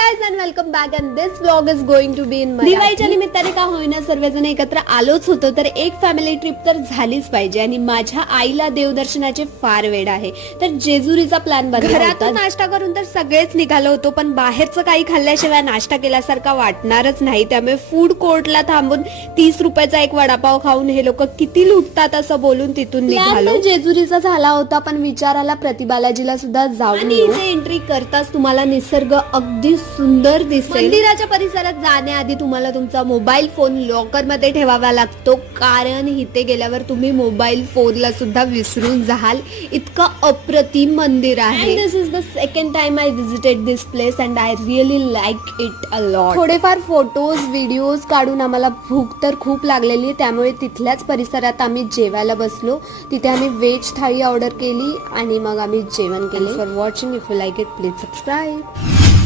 guys and welcome back and this vlog is going to be in Marathi. दिवाळीच्या निमित्ताने का होईना सर्वजण एकत्र आलोच होतो तर एक फॅमिली ट्रिप तर झालीच पाहिजे आणि माझ्या आईला देवदर्शनाचे फार वेड आहे तर जेजुरीचा प्लॅन बनवला होता. घरातून नाश्ता करून तर सगळेच निघालो होतो पण बाहेरचं काही खाल्ल्याशिवाय नाश्ता केल्यासारखा वाटणारच नाही त्यामुळे फूड कोर्टला थांबून 30 रुपयाचा एक वडापाव खाऊन हे लोक किती लुटतात असं बोलून तिथून निघालो. जेजुरीचा झाला होता पण विचाराला प्रतिबालाजीला सुद्धा जाऊन एंट्री करताच तुम्हाला निसर्ग अगदी सुंदर दिसेल. मंदिराच्या परिसरात जाण्याआधी तुम्हाला तुमचा मोबाईल फोन लॉकर मध्ये ठेवावा लागतो कारण इथे गेल्यावर तुम्ही मोबाईल फोनला सुद्धा विसरून जाल इतकं अप्रतिम मंदिर आहे. This is the second time I visited this place and I really like it a lot. थोडेफार फोटोज व्हिडिओज काढून आम्हाला भूक तर खूप लागलेली त्यामुळे तिथल्याच परिसरात आम्ही जेवायला बसलो. तिथे आम्ही व्हेज थाळी ऑर्डर केली आणि मग आम्ही जेवण केले. For watching if you like it please subscribe.